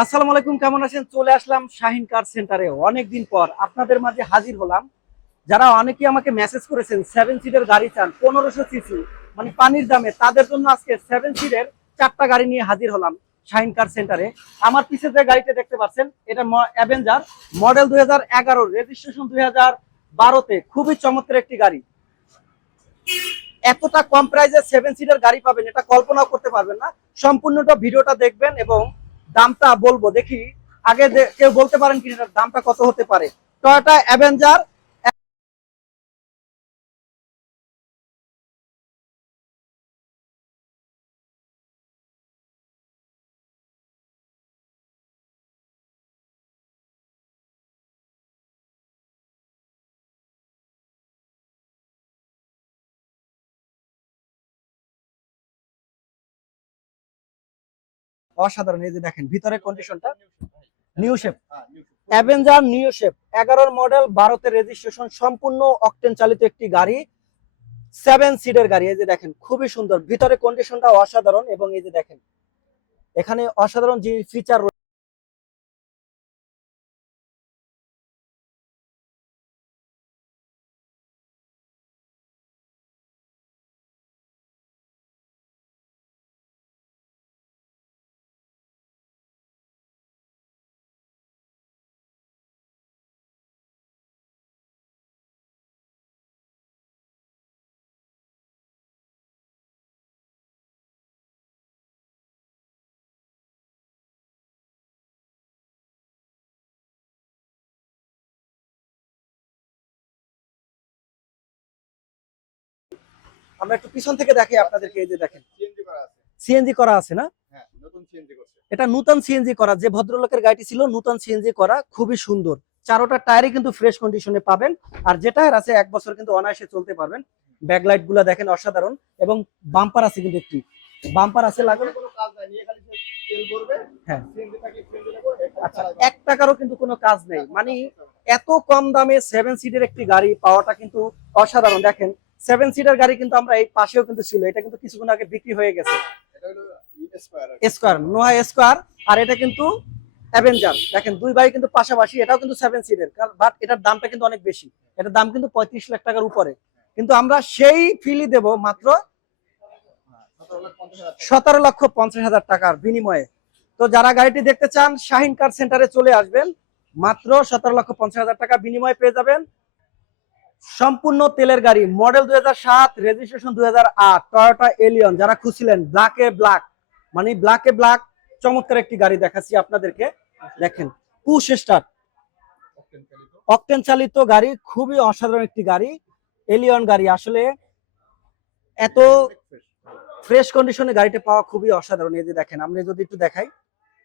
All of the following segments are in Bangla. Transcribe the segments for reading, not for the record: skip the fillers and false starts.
আসসালামু আলাইকুম, কেমন আছেন? চলে আসলাম শাহিন কার সেন্টারে অনেকদিন পর আপনাদের মাঝে হাজির হলাম। যারা অনেকেই আমাকে মেসেজ করেছেন 7 সিটের গাড়ি চান 1500 সিসি, মানে পানির দামে, তাদের জন্য আজকে 7 সিটের 4টা গাড়ি নিয়ে হাজির হলাম শাহিন কার সেন্টারে। আমার পিছে যে গাড়িটা দেখতে পাচ্ছেন এটা অ্যাভেঞ্জার মডেল 2011, রেজিস্ট্রেশন 2012-তে। খুবই চমৎকার একটি গাড়ি। এতটা কম প্রাইসে 7 সিটের গাড়ি পাবেন এটা কল্পনাও করতে পারবেন না। সম্পূর্ণটা ভিডিওটা দেখবেন এবং দামটা বলবো, দেখি আগে কেউ বলতে পারেন কি এটার দামটা কত হতে পারে। Toyota avenger. অসাধারণ, এই যে দেখেন ভিতরের কন্ডিশনটা। New shape avenger, new shape 11 model, 12-তে রেজিস্ট্রেশন, সম্পূর্ণ অকটেন চালিত একটি গাড়ি, 7 সিটের গাড়ি। এই যে দেখেন খুবই সুন্দর, ভিতরে কন্ডিশনটা অসাধারণ। এবং এই যে দেখেন এখানে অসাধারণ যে ফিচার। আমরা একটু পিছন থেকে দেখি আপনাদেরকে। এই যে দেখেন সিএনজি করা আছে না? এটা নতুন সিএনজি করা, যে ভদ্রলোকের গাড়িটি ছিল নতুন সিএনজি করা, খুবই সুন্দর। চারোটা টায়ারই কিন্তু ফ্রেশ কন্ডিশনে পাবেন। আর যে টায়ার আছে 1 বছর কিন্তু অনায়াসে চলতে পারবেন। ব্যাকলাইট গুলা দেখেন অসাধারণ। এবং বাম্পার আছে কিন্তু একটি বাম্পার আছে লাগানো। হ্যাঁ, আচ্ছা, 1 টাকারও কিন্তু কোনো কাজ নেই। মানে এত কম দামে 7 সিটের একটি গাড়ি পাওয়াটা কিন্তু অসাধারণ। দেখেন 7 সিটের গাড়ি কিন্তু আমরা এই পাশেও কিন্তু ছিল, এটা কিন্তু কিছুক্ষণ আগে বিক্রি হয়ে গেছে। স্কোয়ার, নোয়া স্কোয়ার। আর এটা কিন্তু অ্যাভেঞ্জার। দেখেন দুই ভাই কিন্তু পাশাপাশি, এটাও কিন্তু 7 সিটের, বাট এটার দামটা কিন্তু অনেক বেশি। এটার দাম কিন্তু 35 লাখ টাকার উপরে। কিন্তু আমরা সেই ফিলই দেব মাত্র 17,50,000 টাকার বিনিময়ে। তো যারা গাড়িটি দেখতে চান শাহিন কার সেন্টারে চলে আসবেন, মাত্র 17,50,000 টাকা বিনিময়ে পেয়ে যাবেন সম্পূর্ণ তেলের গাড়ি। Model 2007, registration 2008, Toyota Allion. যারা খুঁজছিলেন ব্ল্যাকে ব্ল্যাক, মানে ব্ল্যাকে ব্ল্যাক, চমৎকার একটি গাড়ি দেখাচ্ছি আপনাদেরকে। দেখেন পুশ স্টার্ট, অকটেন চালিত গাড়ি, খুবই অসাধারণ একটি গাড়ি, এলিয়ন গাড়ি। আসলে এত ফ্রেশ কন্ডিশনে গাড়িটা পাওয়া খুবই অসাধারণ। এই যে দেখেন, আমি যদি একটু দেখাই,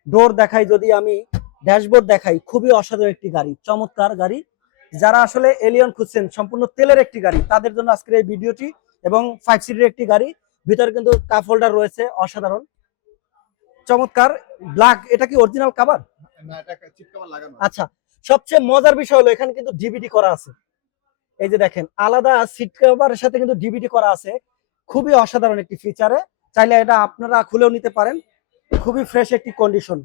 ডোর দেখাই, যদি আমি ড্যাশবোর্ড দেখাই, খুবই অসাধারণ একটি গাড়ি, চমৎকার গাড়ি। যারা আসলে এলিয়ন খুঁজছেন সম্পূর্ণ তেলের একটি গাড়ি, তাদের জন্য আজকের এই ভিডিওটি। এবং 5 সিটের একটি গাড়ি, ভিতরে কিন্তু কাপ হোল্ডার রয়েছে, অসাধারণ চমৎকার। ব্ল্যাক, এটা কি অরিজিনাল কভার? না, এটা চিপ কভার লাগানো। আচ্ছা, সবচেয়ে মজার বিষয় হলো এখানে কিন্তু ডিভিডি করা আছে। এই যে দেখেন আলাদা সিট কভারের সাথে কিন্তু ডিভিডি করা আছে, খুবই অসাধারণ একটি ফিচারে। চাইলে এটা আপনারা খুলেও নিতে পারেন, খুবই ফ্রেশ একটি কন্ডিশন।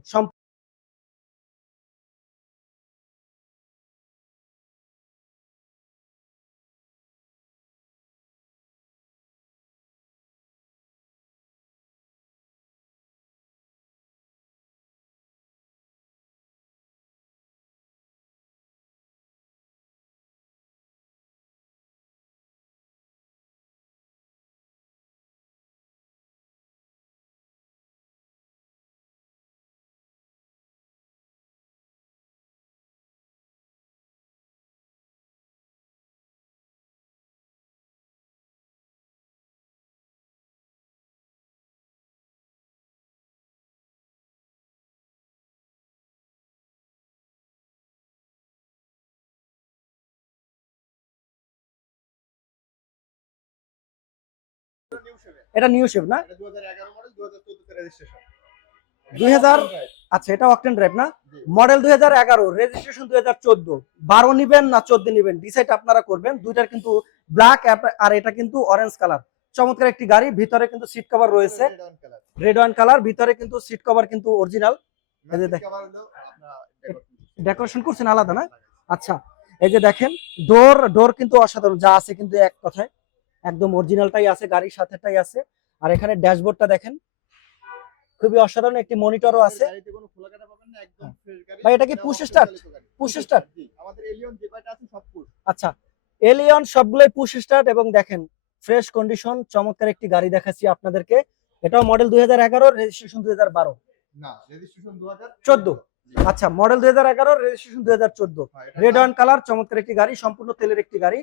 এটা নিউ শেপ না? 2000। আচ্ছা, এটা অকটেন ড্রাইভ না? Model 2011, registration 2014। 12 নিবেন না 14 নিবেন, ডিসাইড আপনারা করবেন। দুইটার কিন্তু ব্ল্যাক, আর এটা কিন্তু অরেঞ্জ কালার। চমৎকার একটি গাড়ি। ভিতরে কিন্তু সিট কভার রয়েছে রেড ওয়াইন কালার, ভিতরে কিন্তু সিট কভার কিন্তু অরিজিনাল। এই যে ডেকোরেশন করছেন আলাদা না? আচ্ছা, এই যে দেখেন ডোর ডোর কিন্তু অসাধারণ, যা আছে কিন্তু এক কথায় একদম অরিজিনালটাই আছে, গাড়ির সাথেটাই আছে। আর এখানে ড্যাশবোর্ডটা দেখেন, খুবই অসাধারণ, একটি মনিটরও আছে। গাড়িতে কোনো খোলাকাটা পাবেন না, একদম ফ্রেশ গাড়ি। ভাই এটা কি পুশ স্টার্ট? Push start? জি, আমাদের এলিয়ন যে কয়টা আছে সব পুশ। আচ্ছা, এলিয়ন সবগুলোই পুশ স্টার্ট এবং দেখেন ফ্রেশ কন্ডিশন, চমৎকার একটি গাড়ি দেখাচ্ছি আপনাদেরকে। এটাও মডেল 2011, রেজিস্ট্রেশন 2012। না, রেজিস্ট্রেশন 14। আচ্ছা, model 2011, registration 2014। Red one colour, চমৎকার একটি গাড়ি, সম্পূর্ণ তেলের একটি গাড়ি,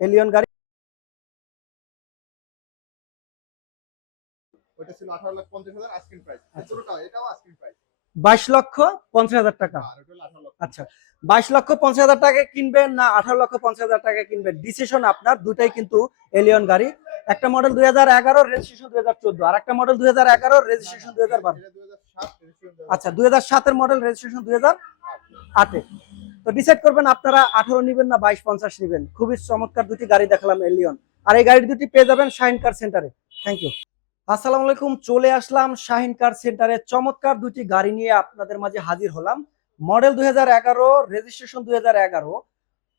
এলিয়ন গাড়ি। ওটা ছিল 18,50,000 আস্কিং প্রাইস। পুরোটা এটাও আস্কিং প্রাইস 22,50,000 টাকা। আর ওটা হলো 18,00,000। আচ্ছা, 22,50,000 টাকায় কিনবেন না 18,50,000 টাকায় কিনবেন, ডিসিশন আপনার। দুটাই কিন্তু এলিয়ন গাড়ি। একটা মডেল 2011, রেজিস্ট্রেশন 2014, আর একটা মডেল 2011, রেজিস্ট্রেশন 2012। এটা 2007 রেজিস্ট্রেশন। আচ্ছা, 2007 এর মডেল, রেজিস্ট্রেশন 2008 এ। তো ডিসাইড করবেন আপনারা 18 নেবেন না 22,50 নেবেন। খুবই চমৎকার দুটি গাড়ি দেখালাম এলিয়ন, আর এই গাড়ি দুটি পেয়ে যাবেন শাহিন কার সেন্টারে। Thank you. আসসালামু আলাইকুম, চলে আসলাম শাহিন কার সেন্টারে, চমৎকার দুটি গাড়ি নিয়ে আপনাদের মাঝে হাজির হলাম। Model 2011, registration 2011,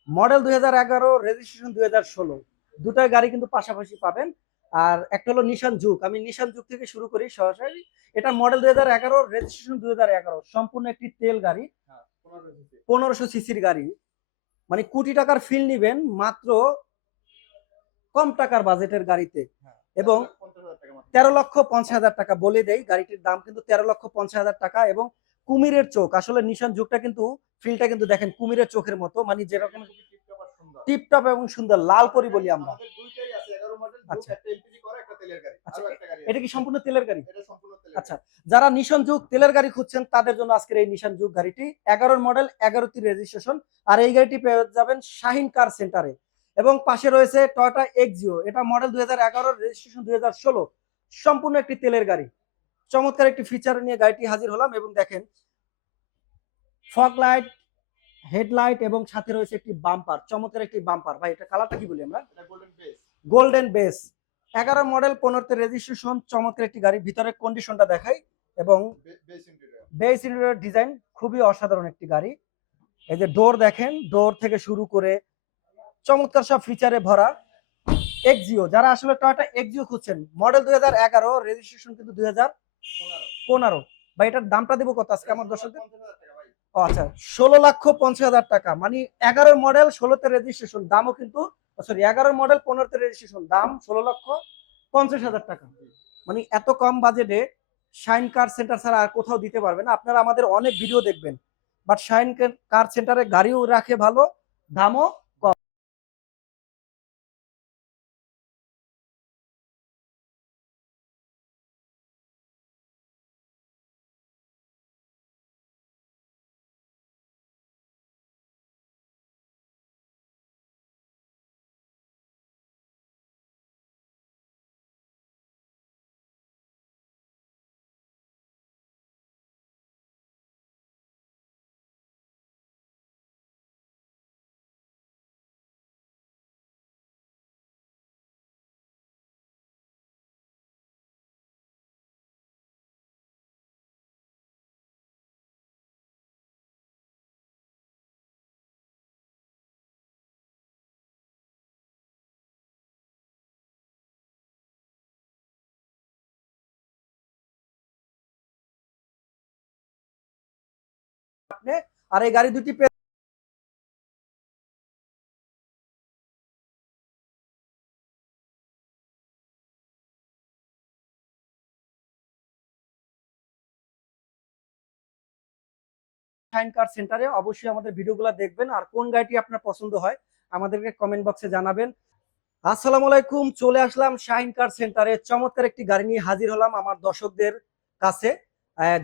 model 2011, registration 2016। দুটাই গাড়ি কিন্তু পাশাপাশি পাবেন। আর একটা হলো নিশান জুক, আমি নিশান জুক থেকে শুরু করি সরাসরি। এটা মডেল 2011, রেজিস্ট্রেশন 2011, সম্পূর্ণ একটি তেল গাড়ি, 1500 সিসির গাড়ি। মানে কোটি টাকার ফিল নিবেন মাত্র কম টাকার বাজেটের গাড়িতে। এবং 13,50,000 টাকা বলে দেই, গাড়িটির দাম কিন্তু 13,50,000 টাকা। এবং কুমিরের চোখ, আসলে নিশান জুকটা কিন্তু ফিলটা কিন্তু দেখেন কুমিরের চোখের মতো, মানে যেরকম টিপটপ এবং সুন্দর, লাল পরি বলি আমরা। আমাদের দুইটাই আছে, 11 মডেল, আচ্ছা, একটা এলপিজি করা, একটা তেলের গাড়ি। আচ্ছা, আরো একটা গাড়ি এটা কি সম্পূর্ণ তেলের গাড়ি? এটা সম্পূর্ণ তেলের। আচ্ছা, যারা নিশান জুক তেলের গাড়ি খুঁজছেন তাদের জন্য আজকের এই নিশান জুক গাড়িটি, 11 মডেল, 11টি রেজিস্ট্রেশন। আর এই গাড়িটি পেয়ে যাবেন শাহিন কার সেন্টারে। এবং পাশে রয়েছে টয়োটা এক্সিও, এটা মডেল 2011, রেজিস্ট্রেশন 2016, সম্পূর্ণ একটি তেলের গাড়ি। চমৎকার একটি ফিচার নিয়ে গাড়িটি হাজির হলাম। এবং দেখেন ফগ লাইট, হেডলাইট এবং সাথে রয়েছে একটি বাম্পার, চমৎকার একটি বাম্পার। ভাই এটা কালারটা কি বলি আমরা? এটা golden base. Golden base, 11 model, 15তে রেজিস্ট্রেশন, চমৎকার একটি গাড়ি। ভিতরের কন্ডিশনটা দেখাই। এবং বেস ইন্টেরিয়র ডিজাইন খুবই অসাধারণ একটি গাড়ি। এই যে ডোর দেখেন, ডোর থেকে শুরু করে চমৎকার সব ফিচারে ভরা এক্সিও। যারা আসলে টয়োটা এক্সিও খুঁজছেন, মডেল 2011, রেজিস্ট্রেশন কিন্তু 2015। ভাই এটার দামটা দেবো কত আজকে আমার দর্শকদের? ও আচ্ছা, 16,50,000 টাকা। মানে 11 মডেল, 16তে রেজিস্ট্রেশন, দামও কিন্তু সরি 11 মডেল, 15তে রেজিস্ট্রেশন, দাম 16,50,000 টাকা। মানে এত কম বাজেটে শাইন কার সেন্টার ছাড়া আর কোথাও দিতে পারবে না। আপনারা আমাদের অনেক ভিডিও দেখবেন, বাট শাইন কার সেন্টারে গাড়িও রাখে ভালো, দামও কম। আর এই গাড়ি দুটি শাইন কার সেন্টারে অবশ্যই আমাদের ভিডিওগুলো দেখবেন। আর কোন গাড়িটি আপনার পছন্দ হয় আমাদেরকে কমেন্ট বক্সে জানাবেন। আসসালামু আলাইকুম, চলে আসলাম শাহিন কার সেন্টারে, চমৎকার একটি গাড়ি নিয়ে হাজির হলাম আমার দর্শকদের কাছে।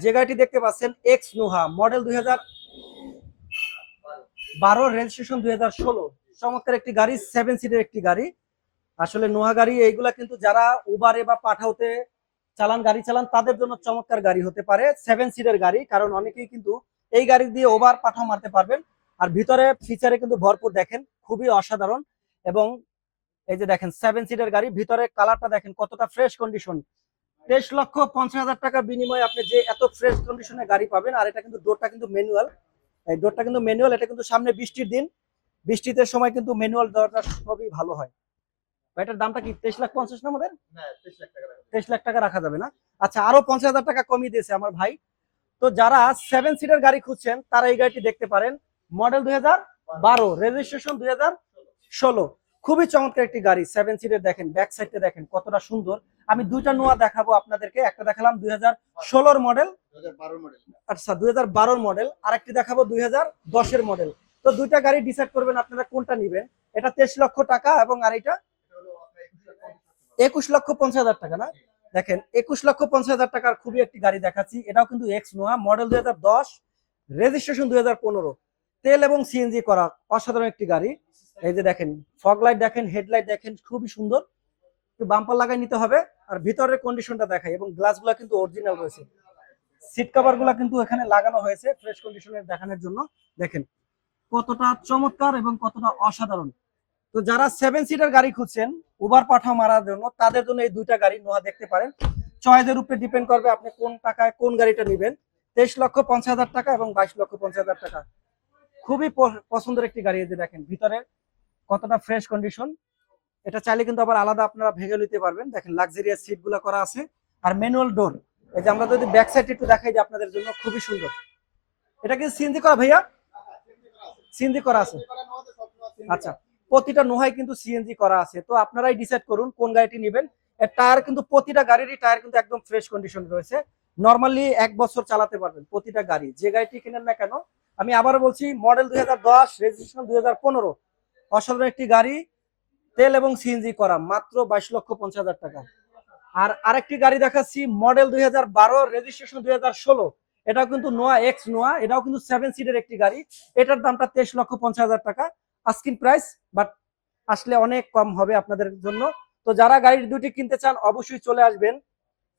যে গাড়িটি দেখতে পাচ্ছেন এক্স নোহা, মডেল 2012, রেজিস্ট্রেশন 2016, চমৎকার একটি গাড়ি, 7 সিটের একটি গাড়ি। আসলে নোহা গাড়ি এইগুলা কিন্তু যারা উবারে বা পাঠাওতে গাড়ি চালান তাদের জন্য চমৎকার গাড়ি হতে পারে, 7 সিটের গাড়ি। কারণ অনেকেই কিন্তু এই গাড়ি দিয়ে ওভার পাঠাও মারতে পারবেন। আর ভিতরে ফিচারে কিন্তু ভরপুর, দেখেন খুবই অসাধারণ। এবং এই যে দেখেন 7 সিটের গাড়ি, ভিতরে কালারটা দেখেন কতটা ফ্রেশ কন্ডিশন। 23,50,000 টাকা বিনিময়ে আপনি যে এত ফ্রেশ কন্ডিশনে গাড়ি পাবেন। আর এটা কিন্তু ডোরটা কিন্তু ম্যানুয়াল, এই ডোরটা কিন্তু ম্যানুয়াল। এটা কিন্তু সামনে বৃষ্টির দিন, বৃষ্টিতে সময় কিন্তু ম্যানুয়াল দেওয়াটা সবই ভালো হয়। এটার দামটা কি 23,50,000 না আমাদের? হ্যাঁ 23 লাখ টাকা রাখা 23 লাখ টাকা রাখা যাবে না? আচ্ছা, আরো 50,000 টাকা কমিয়ে দিয়েছে আমার ভাই। তো যারা 7 সিটার গাড়ি খুঁজছেন তারা এই গাড়িটি দেখতে পারেন। Model 2012, registration 2016। খুবই চমৎকার একটি গাড়ি। 7 সিটের দেখেন, ব্যাক সাইডটা দেখেন কতটা সুন্দর। আমি দুইটা নোয়া দেখাবো আপনাদেরকে। একটা দেখালাম 2016 মডেল, 2012 মডেল। আচ্ছা 2012 মডেল, আরেকটি দেখাবো 2010 মডেল। তো দুইটা গাড়ি ডিসাইড করবেন আপনারা কোনটা নেবেন। এটা 23 লক্ষ টাকা এবং আর এটা এটা হলো আপনার 21,50,000 টাকা না? দেখেন 21,50,000 টাকার খুবই একটি গাড়ি দেখাচ্ছি। এটাও কিন্তু এক্স নোয়া, মডেল 2010, রেজিস্ট্রেশন 2015, তেল এবং সিএনজি করা, অসাধারণ একটি গাড়ি। এই যে দেখেন, ফগ লাইট দেখেন, হেডলাইট দেখেন, খুবই সুন্দর। একটু বাম্পার লাগাই নিতে হবে। আর ভিতরের কন্ডিশনটা দেখাই, এবং গ্লাসগুলো কিন্তু অরিজিনাল রয়েছে। সিট কভার গুলা কিন্তু এখানে লাগানো হয়েছে ফ্রেশ কন্ডিশনের দেখানোর জন্য। দেখেন কতটা চমৎকার এবং কতটা অসাধারণ। তো যারা 7 সিটার গাড়ি খুঁজছেন উবার পাঠাও মারার জন্য, তাদের জন্য এই দুইটা গাড়ি নোয়া দেখতে পারেন। চয়েসের উপরে ডিপেন্ড করবে আপনি কোন টাকায় কোন গাড়িটা নেবেন। 23,50,000 টাকা এবং 22,50,000 টাকা। খুবই পছন্দের একটি গাড়ি। এই যে দেখেন ভিতরে কতটা ফ্রেশ কন্ডিশন। এটা চাইলে কিন্তু আবার আলাদা আপনারা ভেঙে নিতে পারবেন। দেখেন লাক্সারিয়াস সিট গুলা করা আছে, আর ম্যানুয়াল ডোর। এই যে আমরা যদি ব্যাক সাইড একটু দেখাই যে আপনাদের জন্য, খুবই সুন্দর। এটা কি সিএনজি করা ভাইয়া? সিএনজি করা আছে। আচ্ছা, প্রতিটা নোহাই কিন্তু সিএনজি করা আছে। তো আপনারাই ডিসাইড করুন কোন গাড়িটি নেবেন। এর টায়ার কিন্তু প্রতিটা গাড়িরই টায়ার কিন্তু একদম ফ্রেশ কন্ডিশন রয়েছে। নরমালি 1 বছর চালাতে পারবেন প্রতিটা গাড়ি, যে গাড়িটি কিনেন না কেন। আমি আবারও বলছি, মডেল 2010, রেজিস্ট্রেশন 2015, অসাধারণ একটি গাড়ি। তেল এবং সিএনজি করা, মাত্র 22,50,000 টাকা। আর আরেকটি গাড়ি দেখাচ্ছি, মডেল 2012, রেজিস্ট্রেশন 2016। এটাও কিন্তু নোয়া, এক্স নোয়া। এটাও কিন্তু 7 সিটের একটি গাড়ি। এটার দামটা 23,50,000 টাকা আস্কিং প্রাইস, বাট আসলে অনেক কম হবে আপনাদের জন্য। তো যারা গাড়ি দুটি কিনতে চান অবশ্যই চলে আসবেন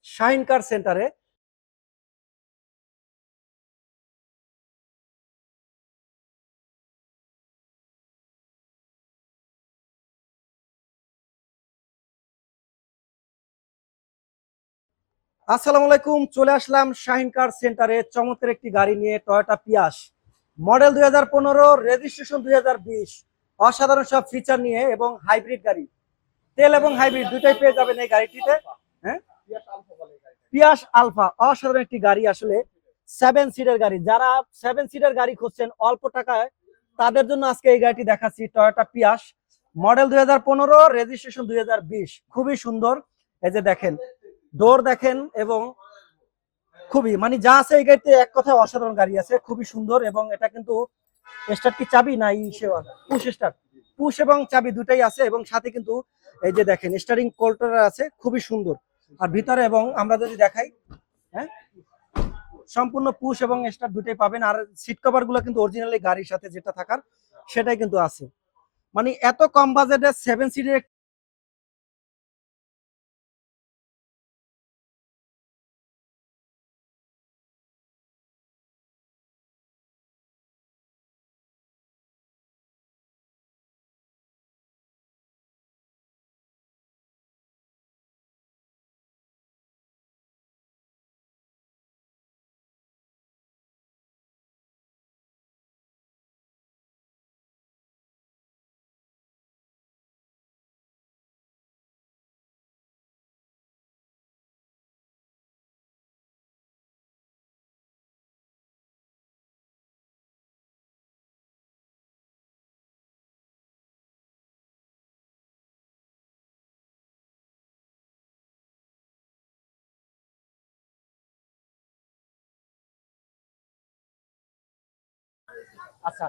শাহিন কার সেন্টারে। আসসালামু আলাইকুম, চলে আসলাম শাহিন কার সেন্টারে চমৎকার একটি গাড়ি নিয়ে, টয়োটা পিয়াস, মডেল 2015, রেজিস্ট্রেশন 2020। অসাধারণ সব ফিচার নিয়ে এবং হাইব্রিড গাড়ি, তেল এবং হাইব্রিড দুটাই পেয়ে যাবেন এই গাড়িটিতে। হ্যাঁ, পিয়াস আলফা বলে এই গাড়িটা। পিয়াস আলফা, অসাধারণ একটি গাড়ি আসলে। 7 সিটের গাড়ি, যারা 7 সিটের গাড়ি খুঁজছেন অল্প টাকায়, তাদের জন্য আজকে এই গাড়িটি দেখাচ্ছি, টয়োটা পিয়াস, মডেল 2015, রেজিস্ট্রেশন 2020। খুবই সুন্দর। এই যে দেখেন ডোর দেখেন, এবং খুবই মানে যা আছে এই গাড়িতে এক কথায় অসাধারণ গাড়ি আছে, খুবই সুন্দর। এবং এটা কিন্তু স্টার্ট কি চাবি নাই সেবা, পুশ স্টার্ট, পুশ এবং চাবি দুটাই আছে। এবং সাথে কিন্তু এই যে দেখেন স্টারিং কন্ট্রোল আছে, খুবই সুন্দর। আর ভিতরে এবং আমরা যদি দেখাই, হ্যাঁ, সম্পূর্ণ পুশ এবং স্টার্ট দুটাই পাবেন। আর সিট কভার গুলো কিন্তু অরিজিনালি গাড়ির সাথে যেটা থাকার সেটাই কিন্তু আছে। মানে এত কম বাজেটে 7 সিটের। আচ্ছা,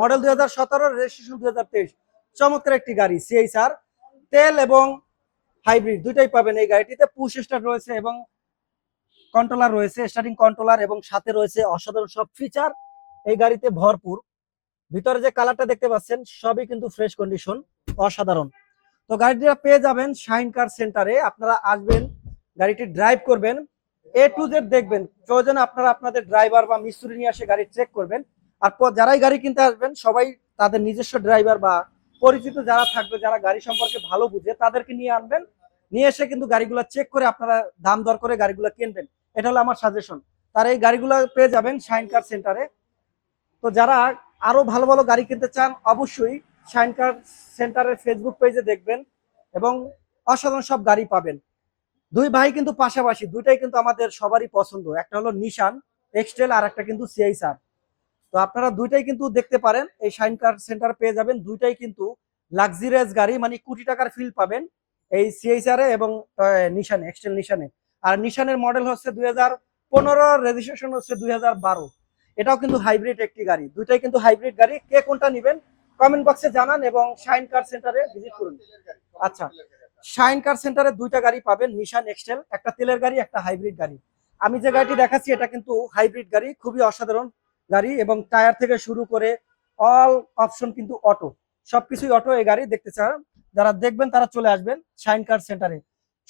মডেল 2017, রেজিস্ট্রেশন 2023। চমৎকার একটি গাড়ি সিএইচআর, তেল এবং হাইব্রিড দুইটাই পাবেন এই গাড়িটিতে। পুশ স্টার্ট রয়েছে এবং কন্ট্রোলার রয়েছে, স্টার্টিং কন্ট্রোলার, এবং সাথে রয়েছে অসাধারণ সব ফিচার এই গাড়িতে ভরপুর। ভিতরে যে কালারটা দেখতে পাচ্ছেন সবই কিন্তু ফ্রেশ কন্ডিশন, অসাধারণ। তো গাড়িটা পেয়ে যাবেন শাহিন কার সেন্টারে। আপনারা আসবেন, গাড়িটি ড্রাইভ করবেন, A to Z দেখবেন। প্রয়োজনে আপনারা আপনাদের ড্রাইভার বা মিস্ত্রি নিয়ে এসে গাড়ি চেক করবেন। আর যারাই গাড়ি কিনতে আসবেন সবাই তাদের নিজস্ব ড্রাইভার বা পরিচিত যারা থাকবে, যারা গাড়ি সম্পর্কে ভালো বুঝে, তাদেরকে নিয়ে আনবেন। নিয়ে এসে কিন্তু গাড়িগুলো চেক করে আপনারা দাম দর করে গাড়িগুলো কিনবেন। এটা হলো আমার সাজেশন। তার এই গাড়িগুলো পেয়ে যাবেন শাহিন কার সেন্টারে। তো যারা আরো ভালো ভালো গাড়ি কিনতে চান অবশ্যই শাইন কার সেন্টারের ফেসবুক পেজে দেখবেন এবং অসাধারণ সব গাড়ি পাবেন। দুই ভাই কিন্তু পাশাপাশি, দুইটাই কিন্তু আমাদের সবারই পছন্দ। একটা হলো নিশান এক্সটেল আর একটা কিন্তু সিআইসার। তো আপনারা দুইটাই কিন্তু দেখতে পারেন, এই শাইন কার সেন্টার পেয়ে যাবেন। দুইটাই কিন্তু লাক্সারিয়াস গাড়ি, মানে কোটি টাকার ফিল পাবেন এই সিআইসার এ এবং নিশানে, এক্সটেল নিশানে। আর নিশানের মডেল হচ্ছে 2015, রেজিস্ট্রেশন হচ্ছে 2012। এটাও কিন্তু হাইব্রিড একটি গাড়ি। দুইটাই কিন্তু হাইব্রিড গাড়ি। কে কোনটা নেবেন কমেন্ট বক্সে জানান এবং শাইন কার সেন্টারে ভিজিট করুন। আচ্ছা, শাইন কার সেন্টারে দুইটা গাড়ি পাবেন, নিশান এক্সটেল, একটা তেলের গাড়ি একটা হাইব্রিড গাড়ি। আমি যে গাড়িটি দেখাচ্ছি এটা কিন্তু হাইব্রিড গাড়ি, খুবই অসাধারণ গাড়ি, এবং টায়ার থেকে শুরু করে অল অপশন কিন্তু অটো, সবকিছুই অটো। এই গাড়ি দেখতে চান যারা দেখবেন তারা চলে আসবেন শাইন কার সেন্টারে।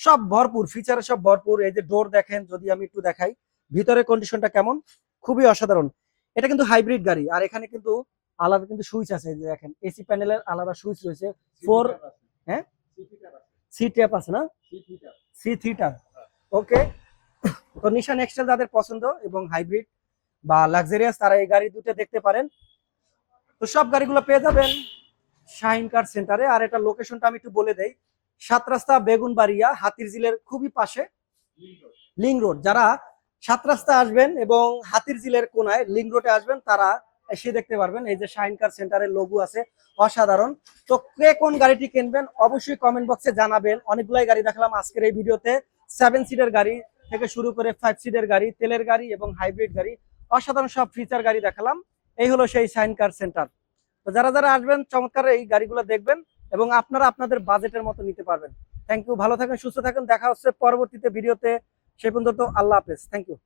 সব ভরপুর ফিচারে, সব ভরপুর। এই যে ডোর দেখেন, যদি আমি একটু দেখাই ভিতরে কন্ডিশনটা কেমন, খুবই অসাধারণ। এটা কিন্তু হাইব্রিড গাড়ি। আর এখানে কিন্তু আলাদা কিন্তু সুইচ আছে, এই যে দেখেন এসি প্যানেলের আলাদা সুইচ রয়েছে। ফোর, হ্যাঁ, সি ট্যাপ আছে না, সি থিটার। ওকে। তো নিশান এক্সটেল যাদের পছন্দ এবং হাইব্রিড বা লাক্সারিয়াস, তারা এই গাড়ি দুটো দেখতে পারেন। তো সব গাড়িগুলো পেয়ে যাবেন শাহিন কার সেন্টারে। আর এটা লোকেশনটা আমি একটু বলে দেই, 7 রাস্তা বেগুনবাড়িয়া, হাতিরঝিলের খুবই পাশে, লিং রোড। যারা 7 রাস্তা আসবেন এবং হাতিরঝিলের কোনায় লিং রোডে আসবেন, তারা এসে দেখতে পারবেন এই যে শাহিন কার সেন্টারের লোগো আছে, অসাধারণ। তো কে কোন গাড়িটি কিনবেন অবশ্যই কমেন্ট বক্সে জানাবেন। অনেকগুলাই গাড়ি দেখালাম আজকের এই ভিডিওতে, 7 সিটের গাড়ি থেকে শুরু করে 5 সিটের গাড়ি, তেলের গাড়ি এবং হাইব্রিড গাড়ি, অসাধারণ সব ফিচার গাড়ি দেখালাম। এই হলো সেই শাহিন কার সেন্টার। তো যারা যারা আসবেন চমৎকার এই গাড়িগুলো দেখবেন এবং আপনারা আপনাদের বাজেটের মতো নিতে পারবেন। থ্যাংক ইউ, ভালো থাকেন, সুস্থ থাকেন, দেখা হচ্ছে পরবর্তীতে ভিডিওতে। সে পর্যন্ত আল্লাহ হাফেজ, থ্যাংক ইউ।